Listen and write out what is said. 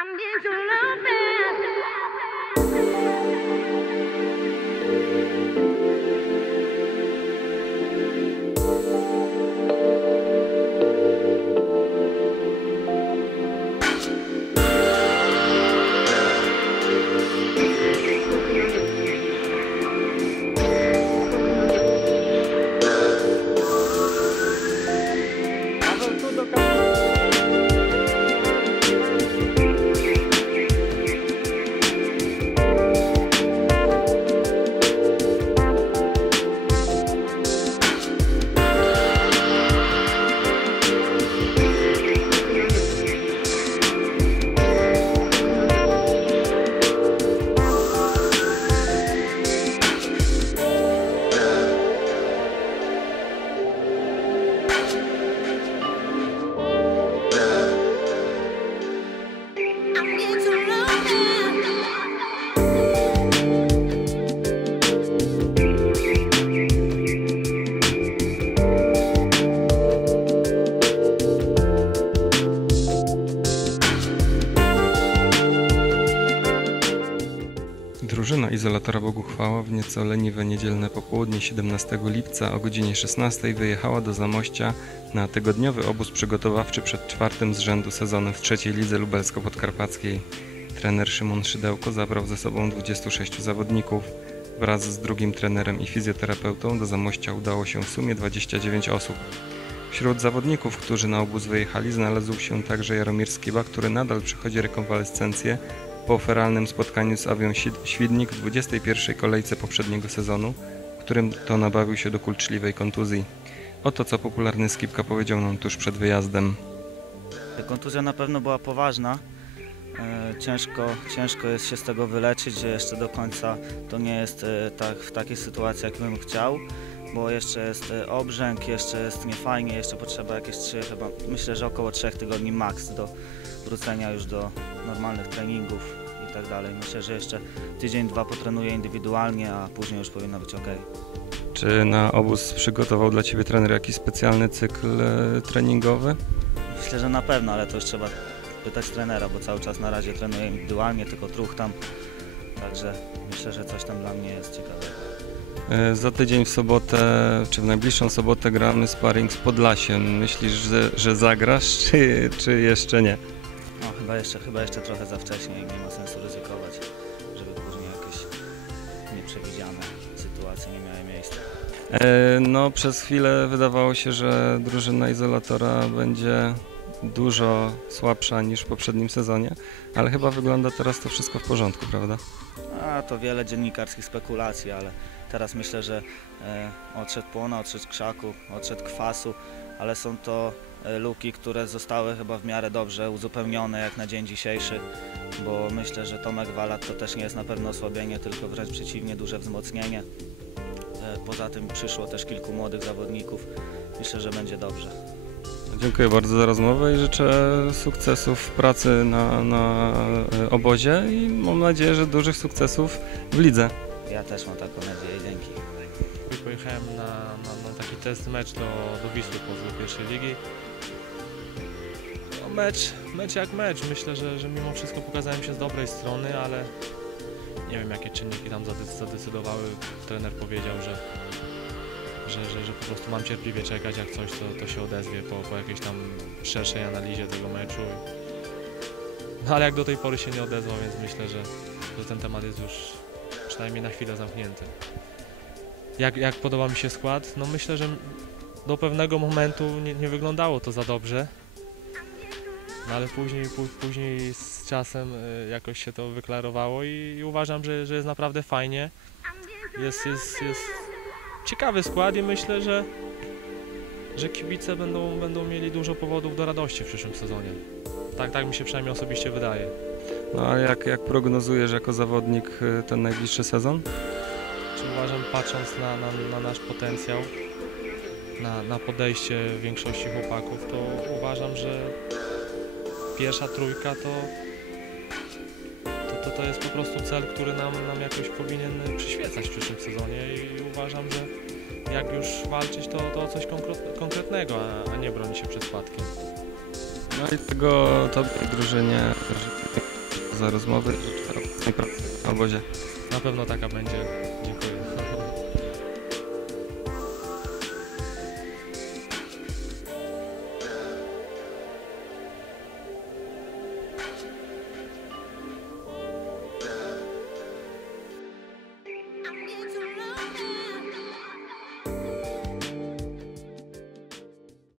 I'm getting too low Izolatora Boguchwała w nieco leniwe niedzielne popołudnie 17 lipca o godzinie 16 wyjechała do Zamościa na tygodniowy obóz przygotowawczy przed czwartym z rzędu sezonem w trzeciej lidze lubelsko-podkarpackiej. Trener Szymon Szydełko zabrał ze sobą 26 zawodników. Wraz z drugim trenerem i fizjoterapeutą do Zamościa udało się w sumie 29 osób. Wśród zawodników, którzy na obóz wyjechali, znalazł się także Jaromir Skiba, który nadal przechodzi rekonwalescencję po feralnym spotkaniu z Awią Świdnik w 21. kolejce poprzedniego sezonu, którym to nabawił się do kulczliwej kontuzji. Oto co popularny Skipka powiedział nam tuż przed wyjazdem. Kontuzja na pewno była poważna. E, Ciężko, ciężko jest się z tego wyleczyć, jeszcze do końca to nie jest e, tak, w takiej sytuacji, jak bym chciał, bo jeszcze jest e, obrzęk, jeszcze jest niefajnie, jeszcze potrzeba jakieś trzy, chyba myślę, że około trzech tygodni maks do wrócenia już do normalnych treningów i tak dalej. Myślę, że jeszcze tydzień, dwa potrenuję indywidualnie, a później już powinno być ok. Czy na obóz przygotował dla Ciebie trener jakiś specjalny cykl e, treningowy? Myślę, że na pewno, ale to już trzeba pytać trenera, bo cały czas na razie trenuję indywidualnie, tylko truch tam. Także myślę, że coś tam dla mnie jest ciekawego. E, Za tydzień w sobotę, czy w najbliższą sobotę gramy sparring z Podlasiem. Myślisz, że, że zagrasz, czy, czy jeszcze nie? No chyba jeszcze, chyba jeszcze trochę za wcześnie i nie ma sensu ryzykować, żeby później jakieś nieprzewidziane sytuacje nie miały miejsca. E, No, przez chwilę wydawało się, że drużyna izolatora będzie dużo słabsza niż w poprzednim sezonie, ale chyba wygląda teraz to wszystko w porządku, prawda? A to wiele dziennikarskich spekulacji, ale teraz myślę, że e, odszedł płona, odszedł krzaku, odszedł kwasu, ale są to e, luki, które zostały chyba w miarę dobrze uzupełnione jak na dzień dzisiejszy, bo myślę, że Tomek Walat to też nie jest na pewno osłabienie, tylko wręcz przeciwnie, duże wzmocnienie. E, poza tym przyszło też kilku młodych zawodników. Myślę, że będzie dobrze. Dziękuję bardzo za rozmowę i życzę sukcesów w pracy na, na obozie i mam nadzieję, że dużych sukcesów w lidze. Ja też mam taką nadzieję. Dzięki. Pojechałem na, na, na taki test mecz do, do Wisły po pierwszej ligi. No mecz, mecz jak mecz. Myślę, że, że mimo wszystko pokazałem się z dobrej strony, ale nie wiem jakie czynniki tam zadec- zadecydowały. Trener powiedział, że, że, że, że po prostu mam cierpliwie czekać, jak coś to, to się odezwie po, po jakiejś tam szerszej analizie tego meczu. No ale jak do tej pory się nie odezwał, więc myślę, że, że ten temat jest już przynajmniej na chwilę zamknięty. Jak, jak podoba mi się skład? No myślę, że do pewnego momentu nie, nie wyglądało to za dobrze. No ale później, pó, później z czasem y, jakoś się to wyklarowało i, i uważam, że, że jest naprawdę fajnie. Jest, jest, jest ciekawy skład i myślę, że, że kibice będą, będą mieli dużo powodów do radości w przyszłym sezonie. Tak, tak mi się przynajmniej osobiście wydaje. No a jak, jak prognozujesz jako zawodnik e, ten najbliższy sezon? Czy uważam, patrząc na, na, na nasz potencjał, na, na podejście większości chłopaków, to uważam, że pierwsza trójka to, to, to, jest po prostu cel, który nam, nam jakoś powinien przyświecać w przyszłym sezonie i uważam, że jak już walczyć, to, to o coś konkret- konkretnego, a, a nie bronić się przed spadkiem. No i tego tobie drużynie za rozmowy i w obozie. Na pewno taka będzie. Dziękuję.